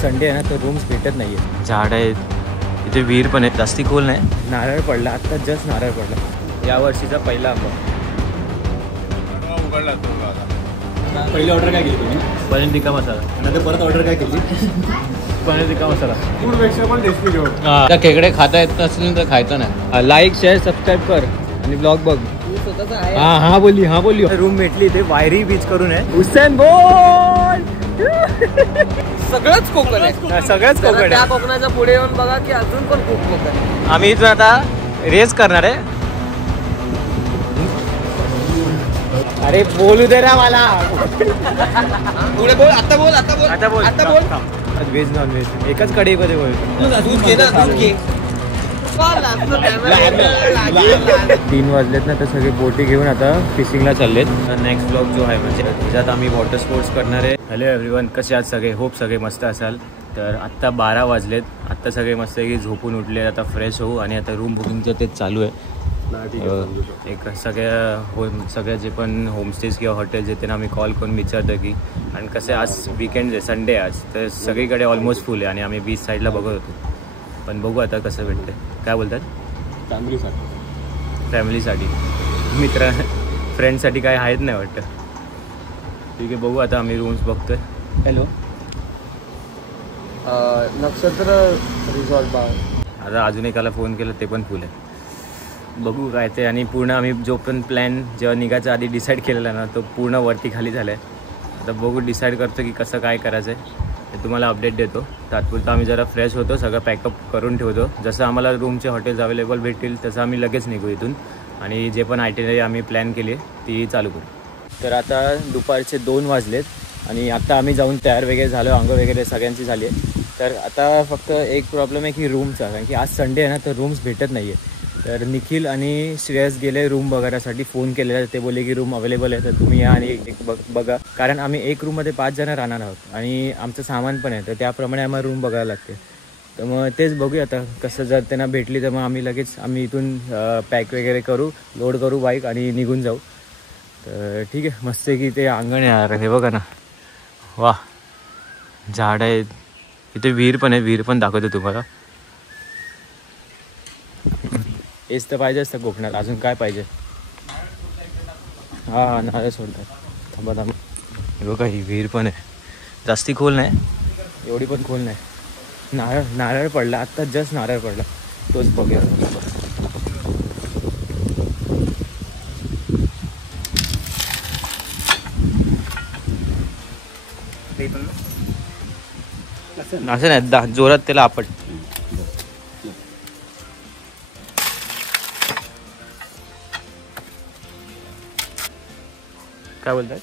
Sunday आहे ना, तर रूम्स भेटत नाही आहे. झाड आहेत इथे, विहीर पण आहे, जास्ती खोल नाही. नारळ पडला आत्ता, जस्ट नारळ पडला. या वर्षीचा पहिला आंबा उघडला तो. पहिली ऑर्डर काय केली तुम्ही? पनीर टिक्का मसाला. नंतर परत ऑर्डर काय केली? पनीर टिक्का मसाला. फूडपेक्षा पण टेस्टी जेवण. त्या खेकडे खाता येत नसतील तर खायचं नाही. लाईक शेअर सबस्क्राईब कर आणि ब्लॉग बघ. हा बोली रूम भेटली इथे वायरी बीच करून आहे. हुसेन बोल. सगळंच कोकण आहे, सगळंच कोकण त्या आहे. कोकणाच्या पुढे येऊन बघा की अजून पण खूप कोकण आहे. आम्ही इथून आता रेस करणार आहे. अरे बोलू दे ना मला. पुढे बोल, आता बोल, आता बोल, आता बोल. आता बोल. व्हेज नॉन व्हेज एकाच कढईमध्ये बोल. दूध घे ना, दूध घे. 3 वाजलेत ना, तर सगळे बोटी घेऊन आता फिशिंगला चाललेत. नेक्स्ट ब्लॉग जो आहे म्हणजे त्याच्यात आम्ही वॉटर स्पोर्ट्स करणार आहे. हॅलो एव्हरीवन, कसे आहात सगळे? होप सगळे मस्त असाल. तर आत्ता 12 वाजलेत. आत्ता सगळे मस्त की झोपून उठले. आता फ्रेश होऊ आणि आता रूम बुकिंगचं तेच चालू आहे. एक सगळ्या जे पण होमस्टेज किंवा हॉटेल्स येते ना, आम्ही कॉल करून विचारतो की, आणि कसे आज वीकेंड आहे, संडे आज, तर सगळीकडे ऑलमोस्ट फुल आहे आणि आम्ही बीच साईडला बघत होतो. पण बघू आता कसं भेटतं. काय बोलतात? फॅमिलीसाठी मित्र फ्रेंडसाठी काय आहेत नाही वाटतं. ठीक आहे, बघू आता आम्ही रूम्स बघतोय. हॅलो, नक्षत्र रिसॉर्ट बार. आता अजून एकाला फोन केला, ते पण फुल आहे. बघू काय ते. आणि पूर्ण आम्ही जो पण प्लॅन जेव्हा निघायचा आधी डिसाईड केलेला ना, तो पूर्ण वरती खाली झाला आहे. आता बघू, डिसाईड करतो की कसं काय करायचं आहे, ते तुम्हाला अपडेट देतो. तात्पुरतं आम्ही जरा फ्रेश होतो, सगळं पॅकअप करून ठेवतो. जसं आम्हाला रूमचे हॉटेल्स अवेलेबल भेटतील तसं आम्ही लगेच निघू इथून आणि जे पण आयटिनरी आम्ही प्लॅन केली आहे ती चालू करू. तर आता दुपारचे 2 वाजलेत आणि आता आम्ही जाऊन तयार वगैरे झालो, अंग वगैरे सगळ्यांची झाली आहे. तर आता फक्त एक प्रॉब्लेम आहे की रूमचा, कारण की आज संडे आहे ना, तर रूम्स भेटत नाही आहे. तर निखिल आणि श्रेयस गेले रूम बघण्यासाठी. फोन केलेला, ते बोलले की रूम अवेलेबल आहे, तर तुम्ही या आणि एक बघा. कारण आम्ही एक रूममध्ये 5 जण राहणार आहोत आणि आमचं सामान पण आहे, तर त्याप्रमाणे आम्हाला रूम बघायला लागते. तर मग तेच बघूया आता कसं. जर त्यांना भेटली तर मग आम्ही इथून पॅक वगैरे करू, लोड करू बाईक आणि निघून जाऊ. तर ठीक आहे, मस्त की ते अंगण यार, हे बघा ना, वा, झाड आहेत इथे, विहीर पण आहे, विहीर पण दाखवतो तुम्हाला. हेच तर पाहिजे असतं कोकणात, अजून काय पाहिजे. हां, नारळ सोडतात. थांबा. हे बघा, ही विहीर पण आहे, जास्ती खोल नाही, एवढी पण खोल नाही. नारळ पडला आत्ता, जस्ट नारळ पडला, तोच बघूया. असं नाही, जोरात त्याला आपट. काय बोलतात?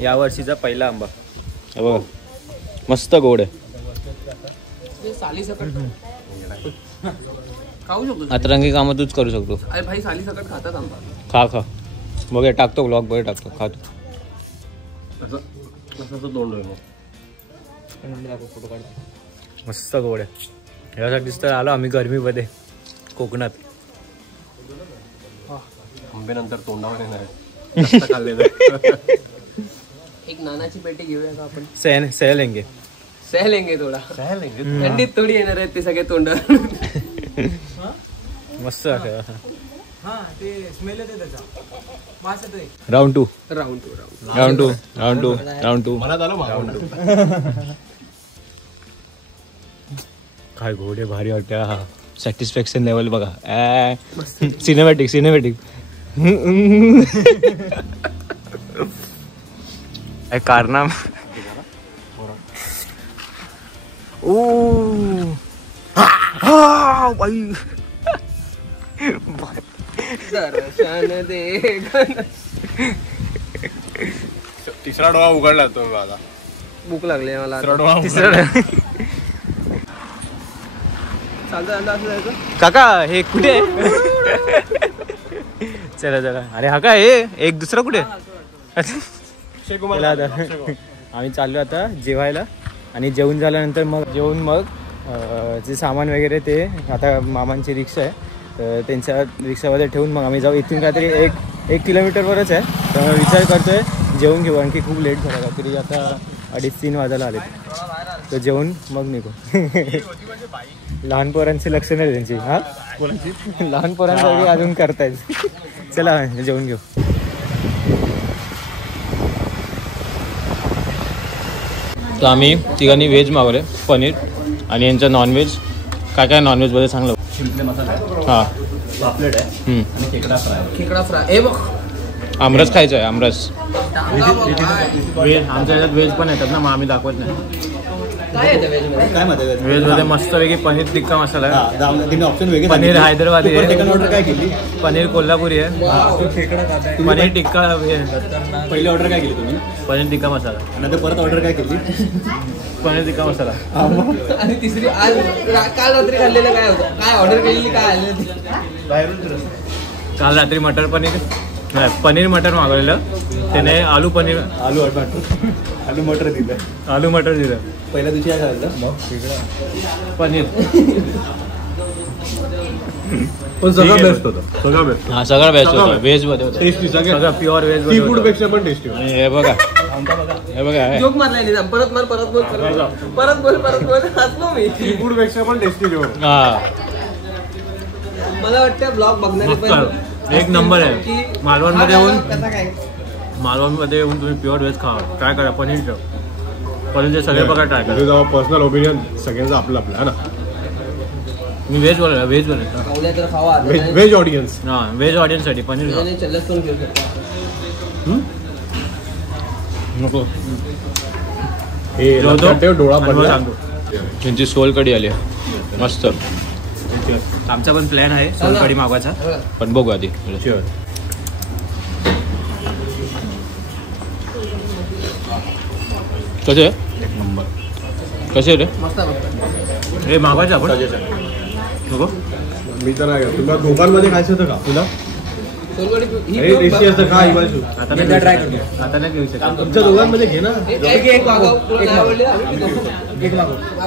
या वर्षीचा पहिला आंबा बघा, मस्त गोड आहे. साली सकट खाऊ शकतो. अतरंगी कामं तूच करू शकतो. अरे भाई, साली सकट खातात आंबा. खा बघा, टाकतो ब्लॉग बघा, टाकतो, खातो. मस्त गोड आहे. यासाठीच तर आलो आम्ही गरमीमध्ये कोकणात. आंब्यानंतर तोंडावर येणार आहे. एक नानाची पेटी घेऊया का आपण? सहलेंगे थोडा थंडीत थोडी येणार आहेत ते सगळे तोंडावर. मस्त. Round two. मनात आलं काय घोडे भारी वाटतं. हा, सॅटिस्फॅक्शन लेवल बघा. सिनेमॅटिक. कारनाम. ओ बाई, दर्शन दे. तिसरा डोळा उघडला तो माझा. भूक लागली मला. तिसरं चालतं असं जायचं. काका हे कुठे आहे? चला. अरे हा काय हे एक दुसरा कुठे? आम्ही चाललो आता जेवायला आणि जेवून झाल्यानंतर मग जे सामान वगैरे ते आता मामांची रिक्षा आहे, तर त्यांच्या रिक्षामध्ये ठेवून मग आम्ही जाऊ. इथून काहीतरी एक किलोमीटरवरच आहे, तर विचार करतोय जेवून घेऊ, आणखी खूप लेट झाला. काहीतरी आता 2:30-3 वाजायला आले. तर जेवून मग निघू. लहान पोरांची लक्षणं आहे त्यांची. हा लहान पोरांसारखी अजून करतायत. चला जेवून घेऊ. तर आम्ही तिघांनी व्हेज मागवले, पनीर आणि यांचं नॉनव्हेज. काय काय नॉनव्हेजमध्ये चांगलं शिंपले मसाला हां पापलेट आहे आणि खेकडा फ्राय. खेकडा फ्राय हे बघ. आमरस खायचं आहे. आमरस व्हेज आमच्या याच्यात व्हेज पण येतात ना, मग आम्ही दाखवत नाही. काय येतं व्हेजमध्ये? काय म्हणते व्हेजमध्ये मस्तपैकी पनीर टिक्का मसाला आहे, तिने ऑप्शन वेगळे पनीर हैदराबादी आहे, ऑर्डर काय केली? पनीर कोल्हापुरी आहे, पनीर टिक्का आहे, पहिली ऑर्डर काय केली तुम्ही? पनीर टिक्का मसाला, नंतर परत ऑर्डर काय केली? पनीर टिक्का मसाला. आणि तिसरी आज काल रात्री खाल्लेलं काय होतं? काय ऑर्डर केलेली काय आलेलं? काल रात्री मटर पनीर नाही, पनीर मटर मागवलेलं, त्याने आलू पनीर आलू मटर दिलं. आलू मटर दिलं. पहिल्या दिवशी काय झालं? पनीर पण सगळं बेस्ट होतं. सगळं बेस्ट. हा सगळं बेस्ट होतं. व्हेजमध्ये होतं टेस्टी सगळं प्युअर व्हेज. सी फूड पेक्षा पण टेस्टी. आणि हे बघा हे बघा जोक मारलाय निजाम. परत मार, परत बोल, परत बोल. हसलो मी. सी फूड पेक्षा पण टेस्टी जेवण. हा मला वाटतं ब्लॉग बघणारे पण एक नंबर आहे. मालवणमध्ये येऊन कसा काय मालवणमध्ये येऊन तुम्ही प्युअर व्हेज खा, ट्राय करा. पनीरचे सगळे प्रकार ट्राय करा. जेव्हा पर्सनल ओपिनियन सगळ्यांचं आपलं आहे ना. मी व्हेज बोलायला खावल्या तर खावा. Veg audience. हां व्हेज ऑडियन्ससाठी पनीर खा. चल्लस पण घेऊ शकतो. नको. हे जेवतो लक्षात ठेव, डोळा आणि मग पडला. सांगतो. त्यांची सोलकढी आली मस्त. आमचा पण प्लॅन आहे सोलकढी मागवायचा, पण बघू आधी. कसे कसे रे? मस्त आहे. हे मागवायचं आपण नको. मी तर नाही घेत. तुला दोघांमध्ये खायचं होतं का तुला? सोलकढी ही हे टेस्टी असतं का हिमांशू? आता नाही ट्राय करतो. आता नाही घेऊ शकत. तुमच्या दोघांमध्ये घे ना. एक मागव. तुला नाही आवडले आम्ही घेतो. ठीक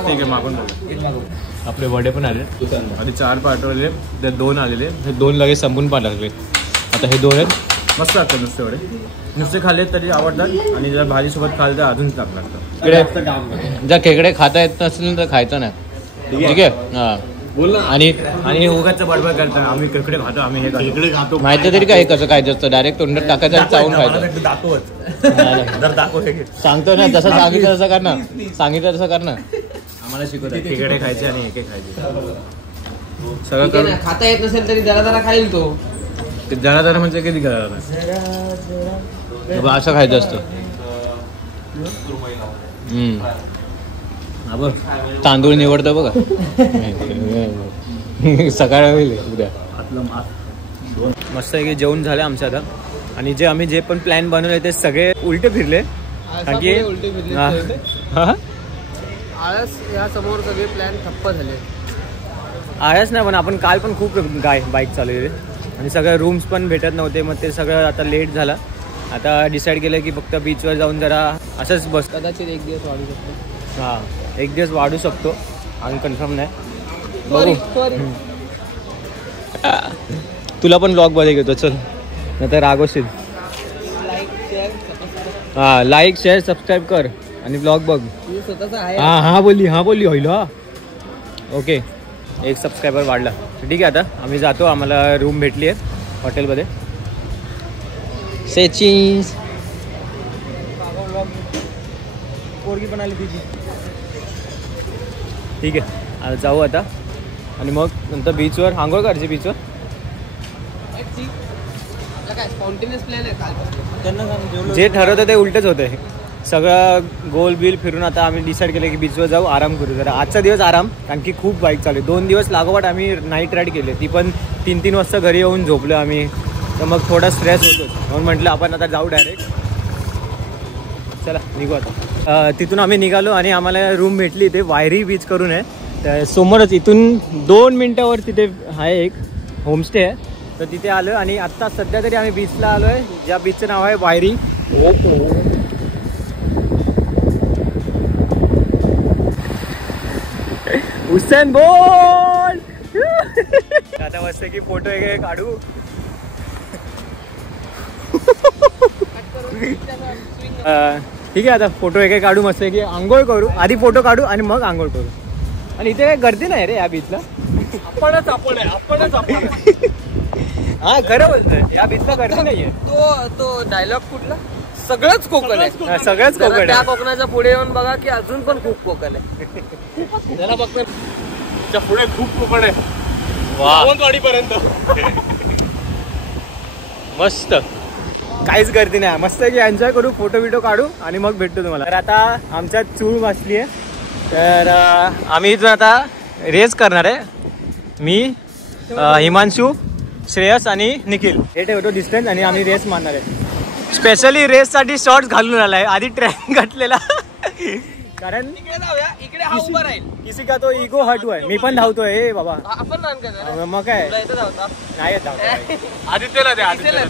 आहे मागून बघू. आपले वडे पण आले आणि 4 पाठवले, त्यात 2 आलेले. हे 2 लगेच संपून पण लागले. आता हे 2 आहेत. मस्त लागतात नुसते वडे. नुसते खाल्ले तरी आवडतात आणि जर भाजीसोबत खाल्ले तर अजून चांगलं लागतं. इकडे जर खेकडे खाता येत नसतील तर खायचं नाही. ठीक आहे. हा बोल ना. आणि उगाच बडबड करतात आम्ही खेकडे खातो, आम्ही हे इकडे खातो. माहिती तरी काय कसं खायचं असतं? डायरेक्ट तोंडात टाकायचं आणि चावून खायचं. सांगतो ना, जसं सांगितलं तसं कर ना. सांगितलं तसं कर ना. आम्हाला शिकवतात खेकडे खायचे आणि एक खायचे सगळं ठीक आहे करून. ना, खाता येत नसेल तरी जरा खाईल तो. जरा जरा म्हणजे किती करा असं खायचं असतं. तांदूळ निवडतो बघा. सकाळ होईल उद्या. मस्त आहे की जेवण झालं आमचं आता. आणि आम्ही जे पण प्लॅन बनवले ते सगळे उलटे फिरले. कारण की आळस या समोर सगळे प्लॅन ठप्प झाले. आळस नाही, पण आपण काल पण खूप बाईक चालवली आणि सगळ्या रूम्स पण भेटत नव्हते. मग ते सगळं आता लेट झालं. आता डिसाईड केलं की फक्त बीचवर जाऊन जरा असंच बस. कदाचित एक दिवस वाढू शकतो. हां 1 दिवस वाढू शकतो, आणि कन्फर्म नाही. बघू. तुला पण ब्लॉग मध्ये घेतो चल, नाही तर रागवशील. हां लाईक शेअर सबस्क्राईब कर आणि ब्लॉग बघ. स्वतःचा आहे. हा बोलली होईल. हा ओके 1 सबस्क्रायबर वाढला. ठीक आहे. आता आम्ही जातो. आम्हाला रूम भेटली आहे हॉटेलमध्ये. सेचिंग पोरगी पण आली तिची. ठीक आहे आता जाऊ आता. आणि मग नंतर बीचवर आंघोळ करायची. बीचवर काय स्पॉन्टेनियस प्लॅन आहे काल. जे ठरवतं ते उलटच होतं. सगळं गोल बिल फिरून आता आम्ही डिसाईड केलं की बीचवर जाऊ, आराम करू जरा. आजचा दिवस आराम, कारण की खूप बाईक चालू आहे. 2 दिवस लागोपाठ आम्ही नाईट राईड केली. ती पण 3-3 वाजता घरी येऊन झोपलो आम्ही. तर मग थोडा स्ट्रेस होतो, म्हणून म्हटलं आपण आता जाऊ डायरेक्ट. चला निघू आता. तिथून आम्ही निघालो आणि आम्हाला रूम भेटली इथे वायरी बीच करून आहे. तर समोरच इथून 2 मिनटावर तिथे आहे एक होमस्टे आहे. तर तिथे आलो आणि आत्ता सध्या तरी आम्ही बीचला आलो आहे, ज्या बीचचं नाव आहे वायरी. हुसेन बोल. आता मस्त की फोटो वगैरे काढू. ठीक आहे, आता फोटो एक काढू मस्त की आंघोळ करू, आधी फोटो काढू आणि मग आंघोळ करू. आणि इथे काही गर्दी नाही रे या बीचला. हा खरं बोलतोय, या बीचला गर्दी नाहीये. तो डायलॉग कुठला? सगळंच कोकण आहे. सगळंच कोकण त्या आहे. कोकणाच्या पुढे येऊन बघा की अजून पण खूप कोकण आहे. त्याला बघतोय पुढे खूप कोकण आहे. सावंतवाडीपर्यंत मस्त, काहीच गर्दी नाही. मस्त की एन्जॉय करू, फोटो बिटो काढू आणि मग भेटतो तुम्हाला. तर आता आमच्यात चूळ वाचली आहे, तर आम्ही इथून आता रेस करणार आहे. मी, हिमांशू, श्रेयस आणि निखिल हे ठेवतो डिस्टन्स आणि आम्ही रेस मारणार आहे. स्पेशली रेससाठी शॉर्ट्स घालून आलाय, आधी ट्रेन घातलेला कारण इकडे जाऊया, इकडे हा उभा राहील. किसी का तो इगो हट हुआ है. मी पण धावतोय हे बाबा. आपण रन करणार. मग काय तुला येतं धावता? नाही येत धावता. आदित्यला द्या, आदित्यला.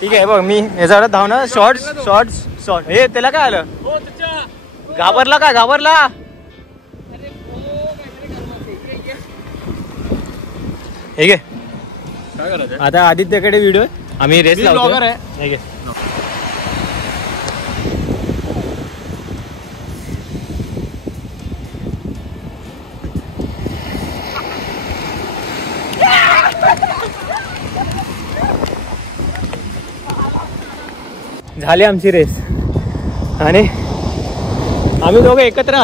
ठीक आहे बघ, मी याच्यावर धावणार. Shorts shorts short. हे त्याला काय आलं? घाबरला का? घाबरला. ठीक आहे, काय करायचं? आता आदित्यकडे व्हिडिओ आहे, आम्ही रेस लावतो. ब्लॉगर आहे. ठीक आहे. झाली आमची रेस आणि आम्ही दोघं एकत्र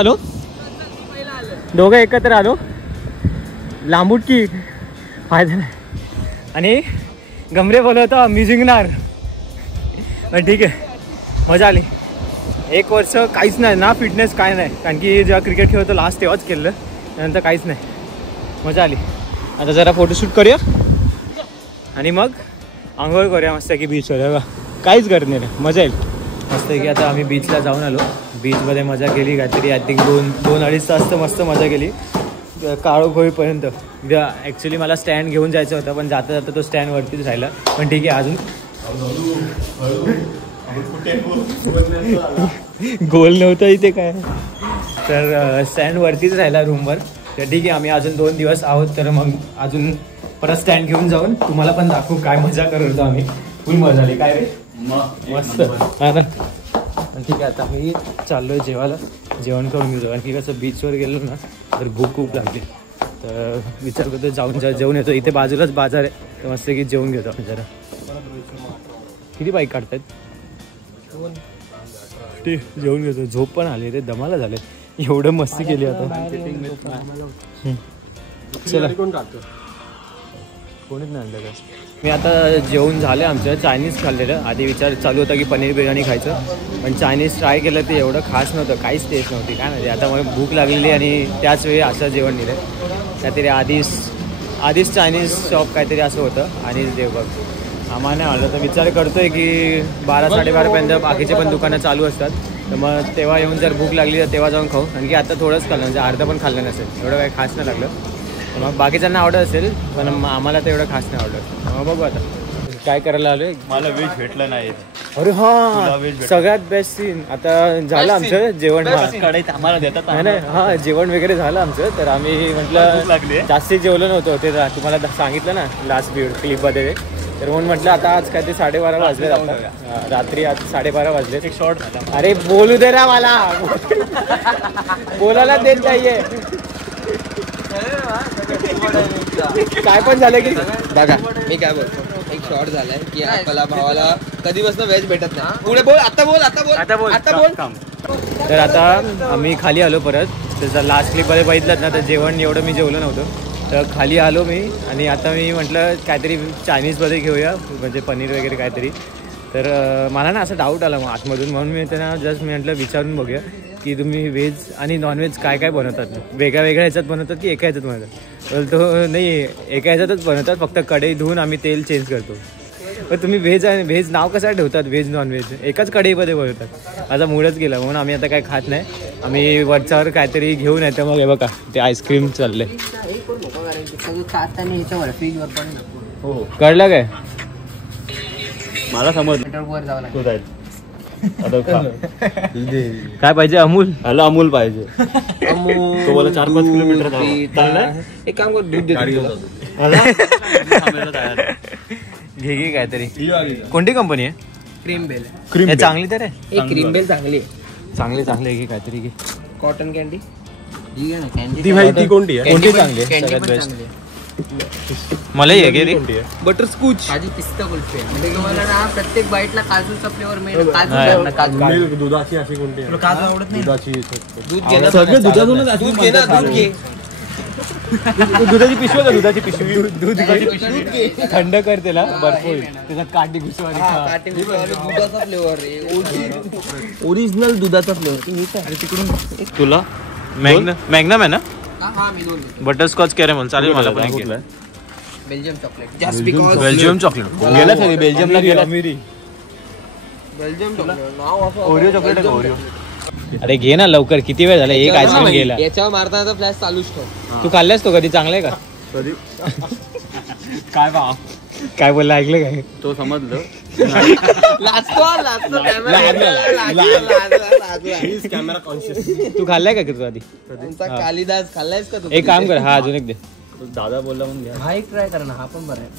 आलो. लांबुटकी फायदा नाही. आणि गमरे बोलवतो मी जिंकणार. पण ठीक आहे, मजा आली. 1 वर्ष काहीच नाही ना, फिटनेस काय नाही, कारण की जेव्हा क्रिकेट खेळतो लास्ट तेव्हाच केलं, त्यानंतर काहीच नाही. मजा आली. आता जरा फोटोशूट करूया आणि मग आंघोळ करूया मस्त की बीचवर. काहीच करत नाही, मजा येईल मस्त की. आता आम्ही बीचला जाऊन आलो. बीचमध्ये मजा केली काहीतरी आय थिंक 2-2-2.5 तास तर मस्त मजा केली काळोखोईपर्यंत. ॲक्च्युली मला स्टँड घेऊन जायचं होतं, पण जाता जाता तो स्टँड वरतीच राहिला. पण ठीक आहे, अजून गोल नव्हतं इथे काय, तर स्टँड वरतीच राहिला रूमवर. तर ठीक आहे, आम्ही अजून 2 दिवस आहोत, तर मग अजून परत स्टँड घेऊन जाऊन तुम्हाला पण दाखवू काय मजा करत होतो आम्ही. फुल मजा आली. काय रे मस्त हा ना. ठीक आहे, आता मी चाललोय जेवायला, जेवण करून घेतो. कारण की कसं बीचवर गेलो ना तर भूक खूप लागली, तर विचार करतो जेवून येतो. इथे बाजूलाच बाजार आहे, तर मस्त की जेवून घेतो आपण जरा. किती बाईक काढतायत ते जेवून घेतो. झोप पण आली रे, दमाला झाले, एवढं मस्ती केली आता. चला, कोणीच नाही आणलं का. मी आता जेवण झालं आमचं. चायनीज खाल्लेलं. आधी विचार चालू होता की पनीर बिर्याणी खायचं, पण चायनीज ट्राय केलं ते एवढं खास नव्हतं, काहीच टेस्ट नव्हती. काय माहिती, आता मला भूक लागलेली आणि त्याच वेळी असं जेवण दिलं. काहीतरी आधीच चायनीज शॉप काहीतरी असं होतं आणि देव बघ आम्हाला आलं. तर विचार करतोय की 12-12:30पर्यंत बाकीचे पण दुकानं चालू असतात, तर मग तेव्हा येऊन जर भूक लागली तर तेव्हा जाऊन खाऊ. कारण की आता थोडंच खाल्लं, म्हणजे अर्धं पण खाल्लं नसेल, एवढं काही खास नाही लागलं. मग बाकीच्यांना आवडत असेल, पण आम्हाला तर एवढं खास नाही आवडलं. मग बघू आता काय करायला आलोय. मला व्हेज भेटलं नाही. अरे हा सगळ्यात बेस्ट सीन. आता झालं आमचं जेवण. आम्हाला देतात नाही हा, जेवण वगैरे झालं आमचं. तर आम्ही म्हटलं जास्ती जेवलं नव्हतं ते तुम्हाला सांगितलं ना लास्ट क्लिपमध्ये. तर म्हणून म्हटलं आता आज काय ते 12:30 वाजले, रात्री आज 12:30 वाजले. एक शॉर्ट. अरे बोलू दे ना मला, बोलायला देत नाहीये. काय पण झालं की बघा मी काय बोलतो, एक शॉर्ट झालाय की आपला भावाला कधीपासून व्हेज भेटत नाही. पुढे बोल, आता बोल. तर आता आम्ही खाली आलो परत. त्याचा लास्ट क्लिपमध्ये बघितलं ना, तर जेवण एवढं मी जेवलं नव्हतं, तर खाली आलो मी. आणि आता मी म्हटलं काहीतरी चायनीजमध्ये घेऊया, म्हणजे पनीर वगैरे काहीतरी. तर मला ना असं डाऊट आला मग आतमधून, म्हणून मी त्यांना जस्ट मी म्हटलं विचारून बघूया की तुम्ही व्हेज आणि नॉनव्हेज काय काय बनवतात, वेगळ्या वेगळ्या ह्याच्यात बनवतात की एका ह्याच्यात बनवतात. तो नाही, एका ह्याच्यातच बनवतात, फक्त कढई धुवून आम्ही तेल चेंज करतो. पण तुम्ही व्हेज नाव कसं ठेवतात, व्हेज नॉनव्हेज एकाच कढईमध्ये बनवतात. माझा मूडच गेला, म्हणून आम्ही आता काय खात नाही. आम्ही वरच्यावर काहीतरी घेऊन येतो. मग हे बघा ते आईस्क्रीम चाललंय. हो कळलं काय मला समज काय पाहिजे. अमूल मला अमूल पाहिजे. तो मला 4-5 किलोमीटर एक काम कर, दूध देतो. घे काहीतरी. कोणती कंपनी आहे. क्रीम बेल हे चांगली तर आहे. एक क्रीम बेल चांगली आहे. चांगले आहे की काहीतरी की कॉटन कॅन्डी ती भाई ती कोणती आहे? कोणती चांगली आहे सगळ्यात बेस्ट? मला हे घे रे. बटर स्कूच. माझी पिस्ता कुल्फी आहे. म्हणजे तुम्हाला ना प्रत्येक बाईटला काजूचा फ्लेवर मिळेल. काजू मिल्क दुधाची अशी कोणती आहे? काजू आवडत नाही. दुधाची दूध घे ना. सगळं दुधातूनच दूध घे ना. दूध घे. दुधाची पिशवी का? दुधाची पिशवी. दूध घे. थंड कर त्याला बर्फ होईल. त्याच्यात काठी घुसवाली. दुधाचा फ्लेवर आहे. ओरिजिनल दुधाचा फ्लेवर. तुला मॅग्नम आहे ना? हा मी दोन बटरस्कॉच कॅरेमल चालेल मला पण. Belgium chocolate. Just because Belgium chocolate गेला सगळी बेल्जियमला गेला. बेल्जियम चॉकलेट नाव असं. ओरिओ चॉकलेट आहे का ओरिओ? अरे घे ना लवकर. किती वेळ झाला? एक आईस्क्रीम गेला. याच्यावर मारताना फ्लॅश चालूच ठेव. तू खाल्लास तो कधी? चांगला आहे का? काय भाव काय बोलला ऐकलं काय? तो समजलं. Camera conscious. तू खाल्लाय का कधी? कालिदास खाल्लायस का तू? एक काम कर, हा अजून एक दे. दादा बोलला म्हणून घ्या. हा एक ट्राय करा ना. हा पण बरा आहे.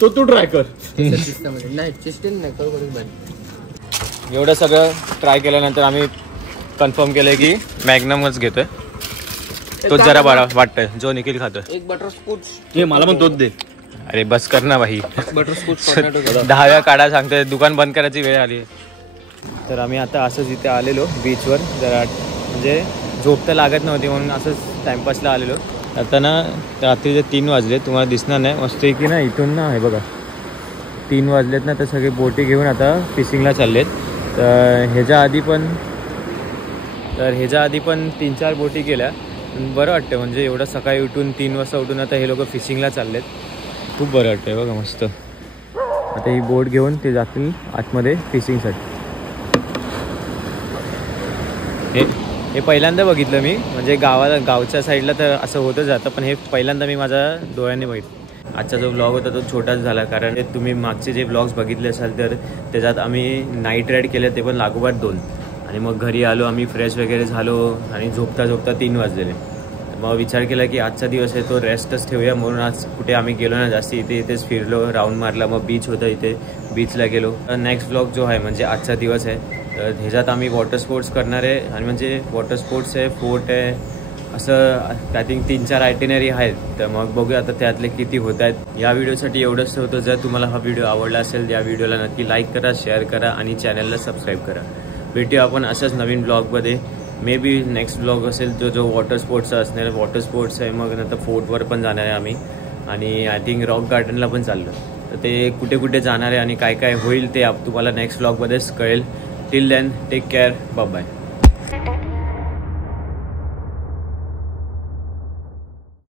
तो तू ट्राय कर. नाही चिस्टीन नाही करू करू बरं. एवढं सगळं ट्राय केल्यानंतर आम्ही कन्फर्म केलंय की मॅग्नमच घेतोय. तोच जरा बरा वाटतंय जो निखिल खातोय. एक बटर स्कूच. हे मला पण तोच दे. अरे बस कर ना भाई. Butter स्कूच tomato. 10 वेळा काढा सांगतोय. दुकान बंद करायची वेळ आली. तर आम्ही आता असंच इथे आलेलो बीचवर. जरा म्हणजे झोप तर लागत नव्हती म्हणून असंच टाइमपासला आलेलो. आता ना रात्रीचे 3 वाजले. तुम्हाला दिसणार नाही. मस्त की ना इथून ना आहे बघा 3 वाजलेत ना. तर सगळे बोटी घेऊन आता फिशिंगला चाललेत. तर ह्याच्या आधी पण 3-4 बोटी केल्या. बरं वाटतं म्हणजे एवढं सकाळी उठून 3 वाजता उठून आता हे लोक फिशिंगला चाललेत. खूप बरं वाटतंय बघा मस्त. आता ही बोट घेऊन ते जातील आतमध्ये फिशिंगसाठी. हे पहिल्यांदा बघितलं मी. म्हणजे गावच्या साईडला तर असं होतं जातं. पण हे पहिल्यांदा मी माझ्या डोळ्यांनी बघितलं. आजचा जो ब्लॉग होता तो छोटाच झाला कारण तुम्ही मागचे जे ब्लॉग्स बघितले असाल तर त्याच्यात आम्ही नाईट राईड केले ते पण लागोपाठ 2. आणि मग घरी आलो आम्ही फ्रेश वगैरे झालो आणि झोपता 3 वाजलेले. मग विचार केला की आजचा दिवस आहे तो रेस्टच ठेवूया म्हणून आज कुठे आम्ही गेलो ना जास्त. इथेच फिरलो राऊंड मारला. मग बीच होतं इथे बीचला गेलो. नेक्स्ट ब्लॉग जो आहे म्हणजे आजचा दिवस आहे तर ह्याच्यात आम्ही वॉटर स्पोर्ट्स करणार आहे. आणि म्हणजे वॉटर स्पोर्ट्स आहे फोर्ट आहे असं आय थिंक 3-4 आयटिनरी आहेत. तर मग बघूया आता त्यातले किती होत आहेत. या व्हिडिओसाठी एवढंच होतं. जर तुम्हाला हा व्हिडिओ आवडला असेल या व्हिडिओला नक्की लाईक करा शेअर करा आणि चॅनलला सबस्क्राईब करा. भेटूया आपण अशाच नवीन ब्लॉगमध्ये. मे बी नेक्स्ट ब्लॉग असेल जो वॉटर स्पोर्ट्सचा असणार. वॉटर स्पोर्ट्स आहे मग नंतर फोर्टवर पण जाणार आहे आम्ही. आणि आय थिंक रॉक गार्डनला पण चाललो. तर ते कुठे कुठे जाणार आहे आणि काय काय होईल ते तुम्हाला नेक्स्ट ब्लॉगमध्येच कळेल. Till then take care. Bye.